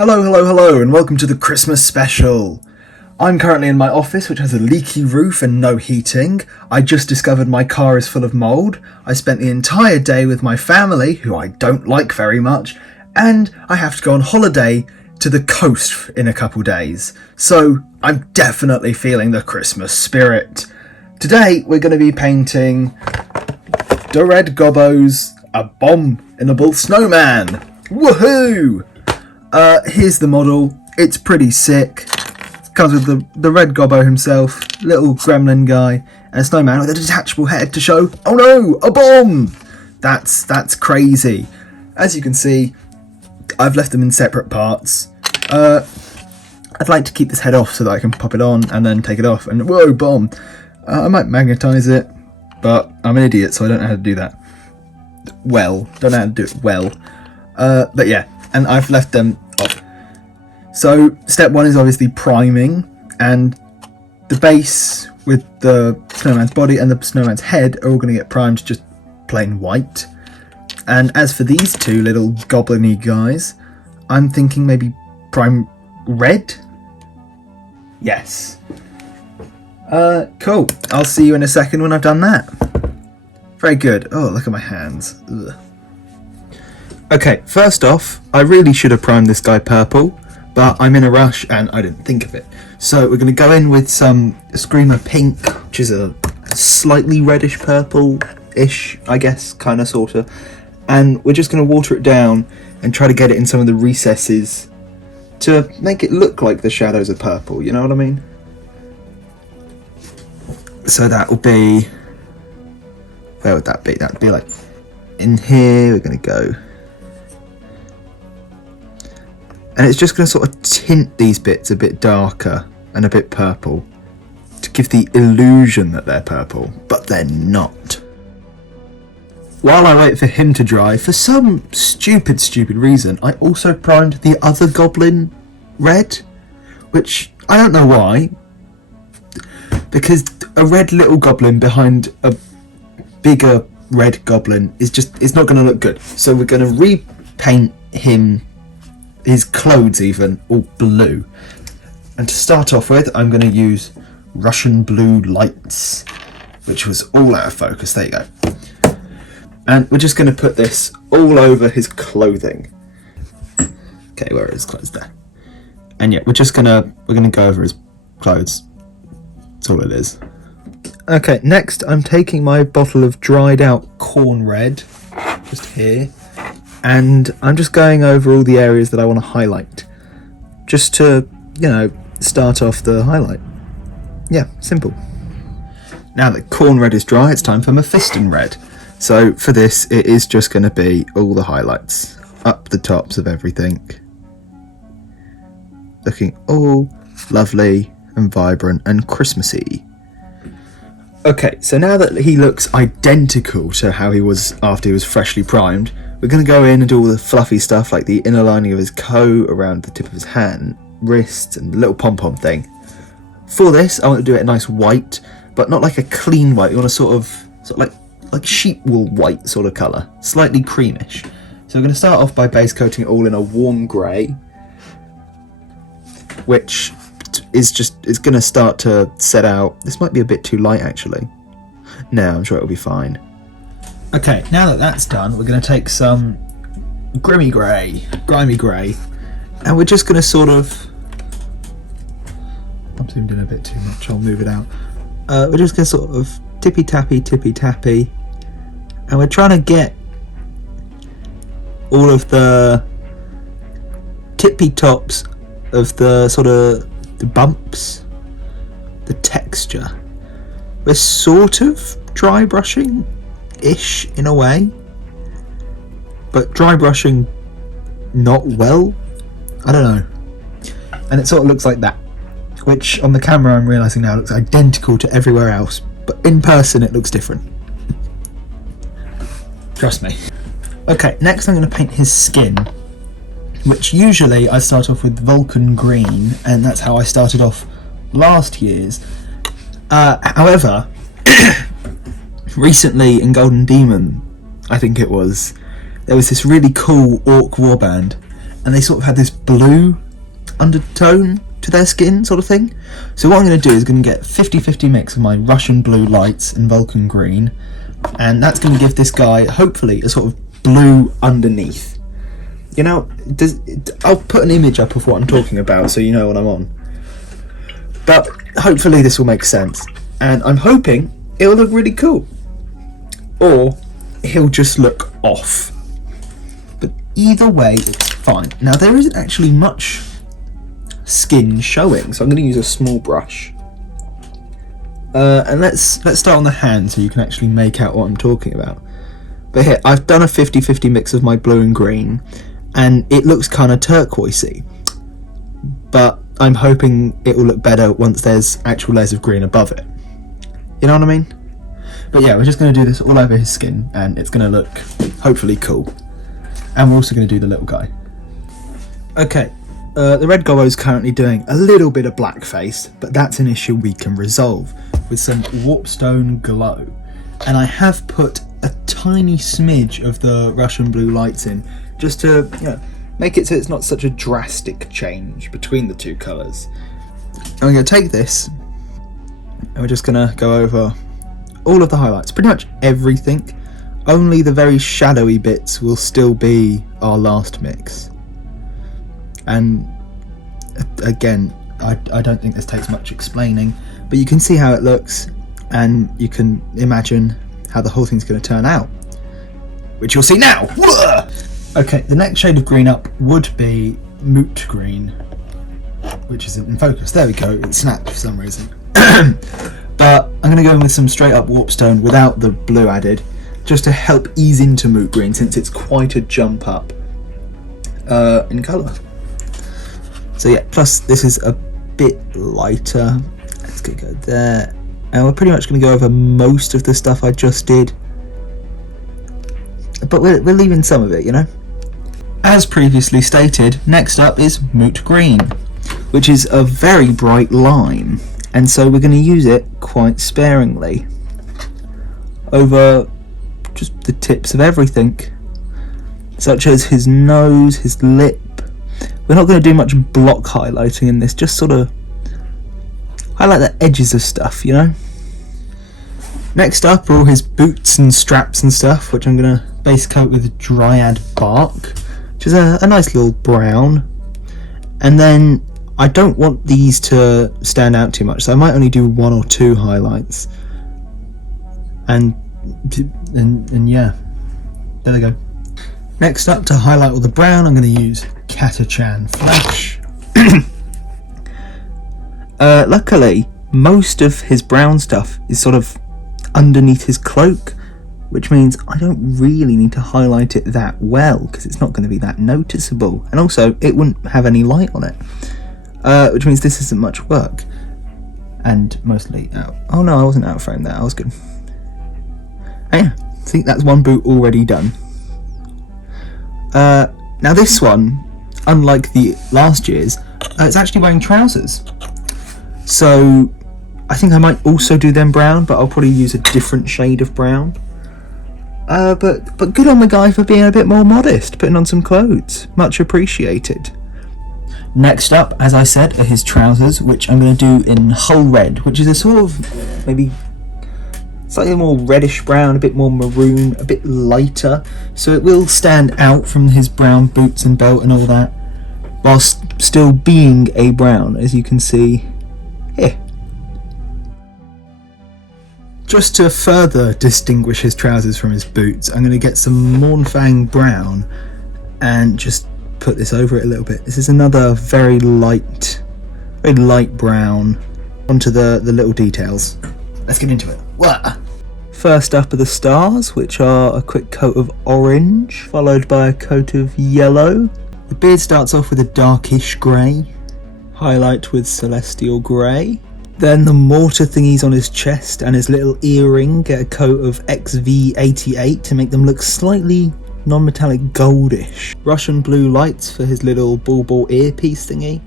Hello, hello, hello, and welcome to the Christmas special. I'm currently in my office, which has a leaky roof and no heating. I just discovered my car is full of mould. I spent the entire day with my family, who I don't like very much, and I have to go on holiday to the coast in a couple days. So I'm definitely feeling the Christmas spirit. Today we're going to be painting the Red Gobbo's a-bomb-inable snowman. Woohoo! Here's the model. It's pretty sick. It comes with the Red Gobbo himself, little gremlin guy, and a snowman with a detachable head to show, oh no, a bomb! That's crazy. As you can see, I've left them in separate parts. I'd like to keep this head off so that I can pop it on and then take it off, and whoa, bomb! I might magnetise it, but I'm an idiot, so I don't know how to do that. Don't know how to do it well. But yeah. And I've left them off. So step one is obviously priming, and the base with the snowman's body and the snowman's head are all going to get primed just plain white. And as for these two little goblin-y guys, I'm thinking maybe prime red? Yes. Cool. I'll see you in a second when I've done that. Very good. Oh, look at my hands. Ugh. Okay, first off, I really should have primed this guy purple, but I'm in a rush and I didn't think of it. So we're going to go in with some Screamer Pink, which is a slightly reddish purple-ish, I guess, kind of, sort of. And we're just going to water it down and try to get it in some of the recesses to make it look like the shadows are purple, you know what I mean? So that will be... where would that be? That would be like in here. We're going to go... and it's just going to sort of tint these bits a bit darker and a bit purple to give the illusion that they're purple, but they're not. While I wait for him to dry, for some stupid reason, I also primed the other goblin red, which I don't know why, because a red little goblin behind a bigger red goblin it's not going to look good. So we're going to repaint him, his clothes even, all blue. And to start off with, I'm going to use Russian blue lights, which was all out of focus. There you go. And we're just going to put this all over his clothing. Okay, where are his clothes? There. And yeah, we're gonna go over his clothes. That's all it is. Okay, next I'm taking my bottle of dried out corn red, just here. And I'm just going over all the areas that I want to highlight, just to, start off the highlight. Yeah, simple. Now that corn red is dry, it's time for Mephiston red. So for this, it is just going to be all the highlights, up the tops of everything, looking all lovely and vibrant and Christmassy. Okay, so now that he looks identical to how he was after he was freshly primed, we're going to go in and do all the fluffy stuff like the inner lining of his coat, around the tip of his hand, wrists, and the little pom-pom thing. For this, I want to do it a nice white, but not like a clean white. You want a sort of like sheep wool white sort of colour, slightly creamish. So we're going to start off by base coating it all in a warm grey, which is going to start to set out. This might be a bit too light actually. No, I'm sure it'll be fine. Okay, now that that's done, we're going to take some grimy grey, and we're just going to sort of... I'm zoomed in a bit too much, I'll move it out. We're just going to sort of tippy-tappy, and we're trying to get all of the tippy tops of the sort of the bumps, the texture. We're sort of dry brushing ish in a way, but dry brushing not well, I don't know. And it sort of looks like that, which on the camera I'm realising now looks identical to everywhere else, but in person it looks different. Trust me. Okay, next I'm going to paint his skin, which usually I start off with Vulcan green, and that's how I started off last year's. However, recently in Golden Demon, I think it was, there was this really cool orc warband, and they sort of had this blue undertone to their skin sort of thing. So what I'm going to do is going to get 50-50 mix of my Russian blue lights and Vulcan green, and that's going to give this guy hopefully a sort of blue underneath. You know, I'll put an image up of what I'm talking about so you know what I'm on. But hopefully this will make sense, and I'm hoping it'll look really cool. Or he'll just look off. But either way, it's fine. Now there isn't actually much skin showing, so I'm going to use a small brush. And let's start on the hand so you can actually make out what I'm talking about. But here, I've done a 50-50 mix of my blue and green, and it looks kind of turquoisey. But I'm hoping it will look better once there's actual layers of green above it. You know what I mean? But yeah, we're just going to do this all over his skin, and it's going to look hopefully cool. And we're also going to do the little guy. Okay, the Red Gobbo is currently doing a little bit of blackface, but that's an issue we can resolve with some warpstone glow. And I have put a tiny smidge of the Russian blue lights in, just to, you know, make it so it's not such a drastic change between the two colours. I'm going to take this, and we're just going to go over all of the highlights, pretty much everything. Only the very shadowy bits will still be our last mix. And again, I don't think this takes much explaining, but you can see how it looks, and you can imagine how the whole thing's going to turn out, which you'll see now. Okay, the next shade of green up would be moot green, which isn't in focus. There we go, it snapped for some reason. But I'm going to go in with some straight up warpstone without the blue added, just to help ease into moot green, since it's quite a jump up in colour. So yeah, plus this is a bit lighter. Let's go there. And we're pretty much going to go over most of the stuff I just did. But we're leaving some of it, you know? As previously stated, next up is moot green, which is a very bright lime. And so we're going to use it quite sparingly over just the tips of everything, such as his nose, his lip. We're not going to do much block highlighting in this, just sort of highlight the edges of stuff, you know. Next up are all his boots and straps and stuff, which I'm going to base coat with dryad bark, which is a nice little brown. And then I don't want these to stand out too much, so I might only do 1 or 2 highlights. And yeah, there they go. Next up, to highlight all the brown, I'm going to use Catachan Flash. Luckily, most of his brown stuff is sort of underneath his cloak, which means I don't really need to highlight it that well, because it's not going to be that noticeable. And also, it wouldn't have any light on it. Which means this isn't much work, and mostly out. Oh no, I wasn't out of frame there, I was good. And yeah, I think that's one boot already done. Now this one, unlike the last year's, it's actually wearing trousers. So I think I might also do them brown, but I'll probably use a different shade of brown. But good on the guy for being a bit more modest, putting on some clothes. Much appreciated. Next up, as I said, are his trousers, which I'm going to do in Hull Red, which is a sort of maybe slightly more reddish brown, a bit more maroon, a bit lighter, so it will stand out from his brown boots and belt and all that, whilst still being a brown, as you can see here. Just to further distinguish his trousers from his boots, I'm going to get some Mornfang brown and just put this over it a little bit. This is another very light brown onto the little details. Let's get into it. Wah! First up are the stars, which are a quick coat of orange, followed by a coat of yellow. The beard starts off with a darkish grey, highlight with celestial grey. Then the mortar thingies on his chest and his little earring get a coat of XV88 to make them look slightly non-metallic goldish. Russian blue lights for his little ball earpiece thingy.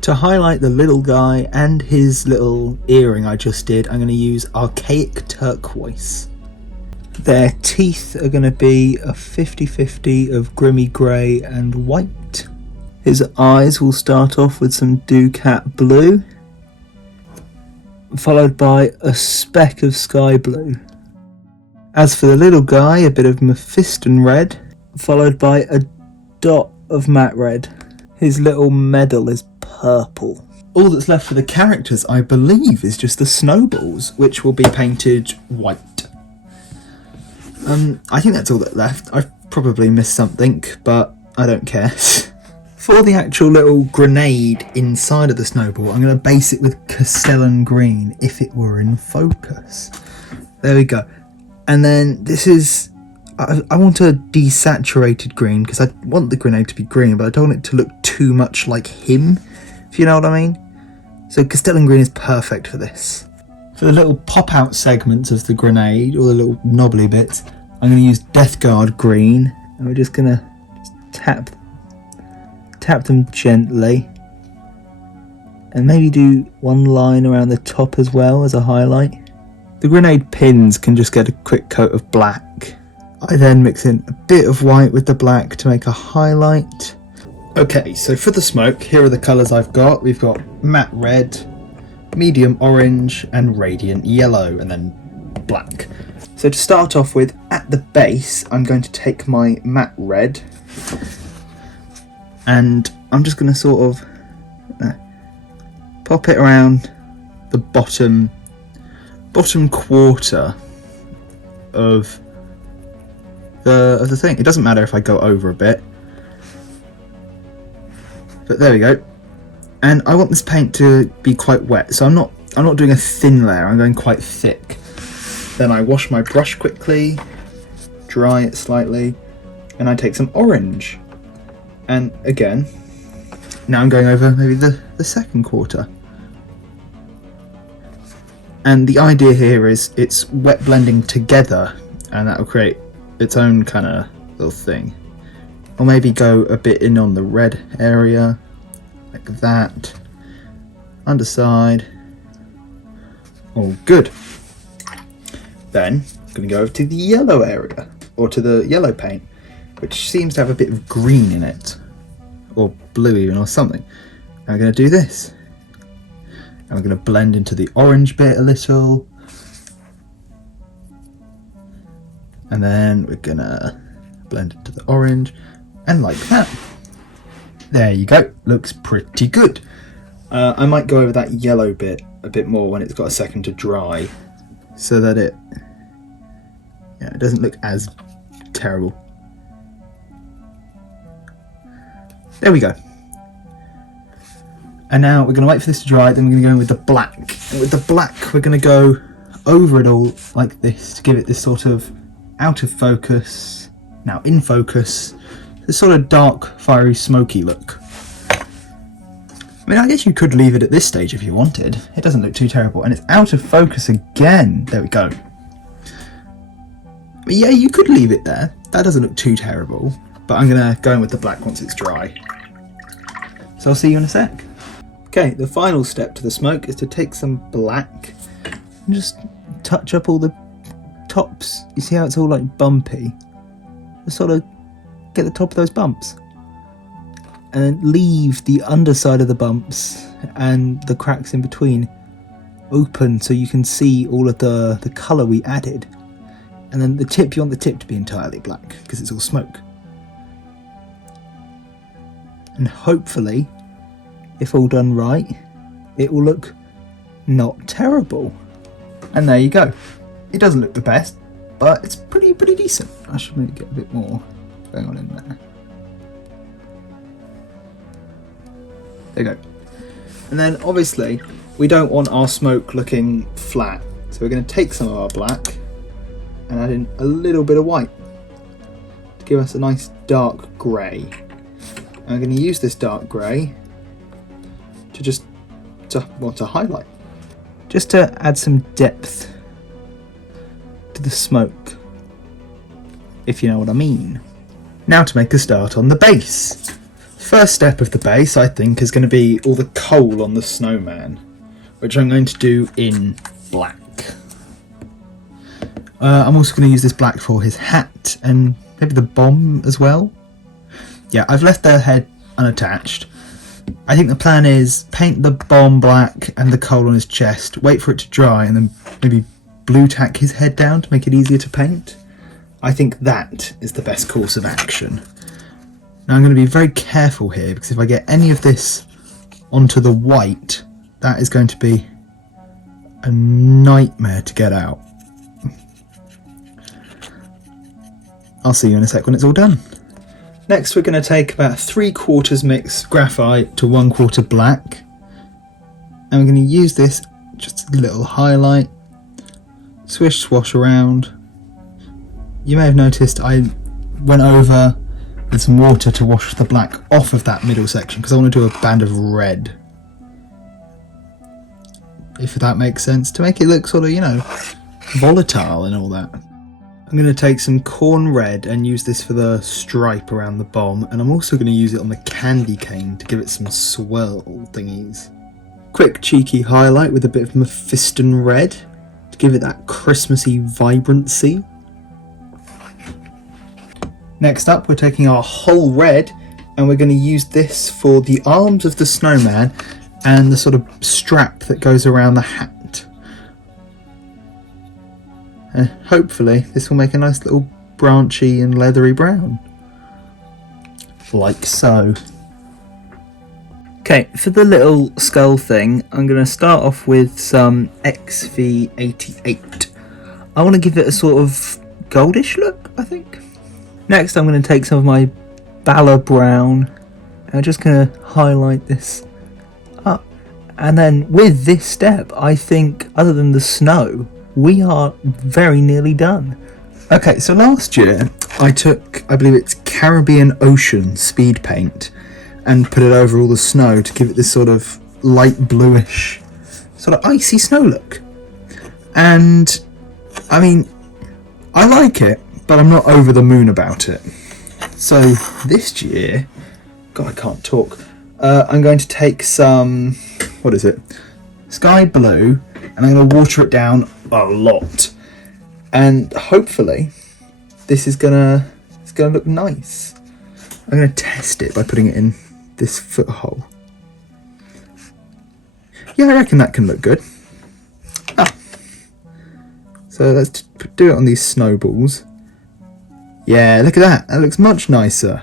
To highlight the little guy and his little earring I just did, I'm going to use archaic turquoise. Their teeth are going to be a 50-50 of grimy grey and white. His eyes will start off with some Ducat blue, followed by a speck of sky blue. As for the little guy, a bit of Mephiston red, followed by a dot of matte red. His little medal is purple. All that's left for the characters, I believe, is just the snowballs, which will be painted white. I think that's all that's left. I've probably missed something, but I don't care. For the actual little grenade inside of the snowball, I'm going to base it with Castellan green, if it were in focus. There we go. And then this is... I want a desaturated green, because I want the grenade to be green, but I don't want it to look too much like him, if you know what I mean. So Castellan green is perfect for this. For the little pop-out segments of the grenade, or the little knobbly bits, I'm going to use Death Guard green, and we're just going to tap them gently, and maybe do one line around the top as well as a highlight. The grenade pins can just get a quick coat of black. I then mix in a bit of white with the black to make a highlight. Okay, so for the smoke, here are the colours I've got. We've got matte red, medium orange, and radiant yellow, and then black. So to start off with, at the base, I'm going to take my matte red, and I'm just going to sort of pop it around the bottom quarter of the thing. It doesn't matter if I go over a bit, but there we go. And I want this paint to be quite wet, so I'm not doing a thin layer, I'm going quite thick. Then I wash my brush quickly, dry it slightly, and I take some orange. And again, now I'm going over maybe the second quarter. And the idea here is it's wet blending together, and that will create its own kind of little thing. Or maybe go a bit in on the red area, like that. Underside. All good. Then I'm going to go over to the yellow area, or to the yellow paint, which seems to have a bit of green in it, or blue even, or something. And I'm going to do this. And we're going to blend into the orange bit a little. And then we're going to blend into the orange, and like that. There you go. Looks pretty good. I might go over that yellow bit a bit more when it's got a second to dry, so that it doesn't look as terrible. There we go. And now we're going to wait for this to dry, then we're going to go in with the black. And with the black, we're going to go over it all like this to give it this sort of out of focus, now in focus, this sort of dark, fiery, smoky look. I mean, I guess you could leave it at this stage if you wanted. It doesn't look too terrible. And it's out of focus again. There we go. But yeah, you could leave it there. That doesn't look too terrible. But I'm going to go in with the black once it's dry. So I'll see you in a sec. Okay, the final step to the smoke is to take some black and just touch up all the tops. You see how it's all like bumpy? Just sort of get the top of those bumps. And then leave the underside of the bumps and the cracks in between open so you can see all of the colour we added. And then the tip, you want the tip to be entirely black because it's all smoke. And hopefully, if all done right, it will look not terrible. And there you go. It doesn't look the best, but it's pretty decent. I should maybe get a bit more going on in there. There you go. And then obviously we don't want our smoke looking flat, so we're going to take some of our black and add in a little bit of white to give us a nice dark grey. I'm going to use this dark grey to highlight, just to add some depth to the smoke, if you know what I mean. Now to make a start on the base. First step of the base, I think, is going to be all the coal on the snowman, which I'm going to do in black. I'm also going to use this black for his hat and maybe the bomb as well. Yeah, I've left the head unattached. I think the plan is paint the bomb black and the coal on his chest, wait for it to dry, and then maybe blue tack his head down to make it easier to paint. I think that is the best course of action. Now I'm going to be very careful here, because if I get any of this onto the white, that is going to be a nightmare to get out. I'll see you in a sec when it's all done. Next we're going to take about 3/4 mix graphite to 1/4 black, and we're going to use this just a little highlight, swish swash around. You may have noticed I went over with some water to wash the black off of that middle section because I want to do a band of red, if that makes sense, to make it look sort of, you know, volatile and all that. I'm going to take some corn red and use this for the stripe around the bomb, and I'm also going to use it on the candy cane to give it some swirl thingies. Quick cheeky highlight with a bit of Mephiston red to give it that Christmassy vibrancy. Next up we're taking our whole red and we're going to use this for the arms of the snowman and the sort of strap that goes around the hat. Hopefully this will make a nice little branchy and leathery brown. Like so. Okay, for the little skull thing, I'm going to start off with some XV88. I want to give it a sort of goldish look, I think. Next I'm going to take some of my Bala Brown and I'm just going to highlight this up. And then with this step, I think, other than the snow, we are very nearly done. Okay, so last year I took, I believe it's Caribbean Ocean speed paint and put it over all the snow to give it this sort of light bluish, sort of icy snow look. And I mean, I like it, but I'm not over the moon about it. So this year, God, I can't talk. I'm going to take some, what is it? Sky blue, and I'm going to water it down a lot. And hopefully, this is gonna look nice. I'm going to test it by putting it in this foot hole. Yeah, I reckon that can look good. So let's do it on these snowballs. Yeah, look at that. That looks much nicer.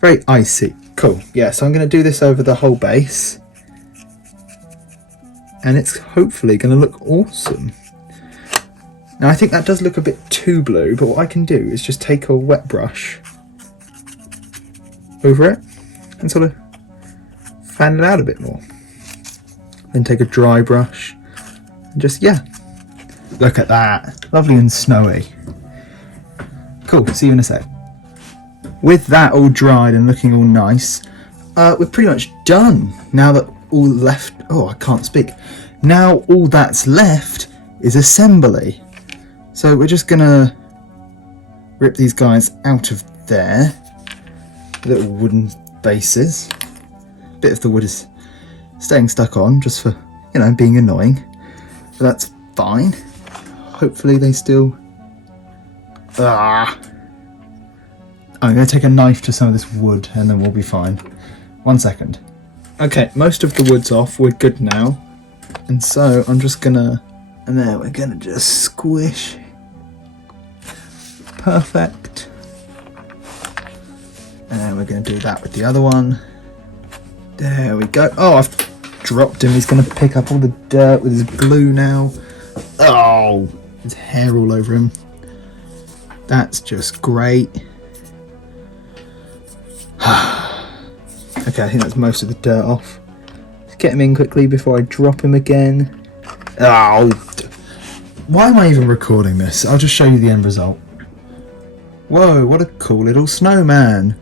Very icy. Cool. Yeah, so I'm going to do this over the whole base. And it's hopefully going to look awesome. Now I think that does look a bit too blue, but what I can do is just take a wet brush over it and sort of fan it out a bit more. Then take a dry brush and just, yeah. Look at that. Lovely and snowy. Cool, see you in a sec. With that all dried and looking all nice, we're pretty much done. Now that all left, oh, I can't speak. Now all that's left is assembly. So we're just gonna rip these guys out of there. Little wooden bases. Bit of the wood is staying stuck on just for, you know, being annoying. But that's fine. Hopefully they still... I'm going to take a knife to some of this wood and then we'll be fine. 1 second. Okay, most of the wood's off. We're good now. And so I'm just going to... And there, we're going to just squish. Perfect. And then we're going to do that with the other one. There we go. Oh, I've dropped him. He's going to pick up all the dirt with his glue now. Oh, his hair all over him. That's just great. Okay, I think that's most of the dirt off. Let's get him in quickly before I drop him again. Oh, why am I even recording this? I'll just show you the end result. Whoa, what a cool little snowman.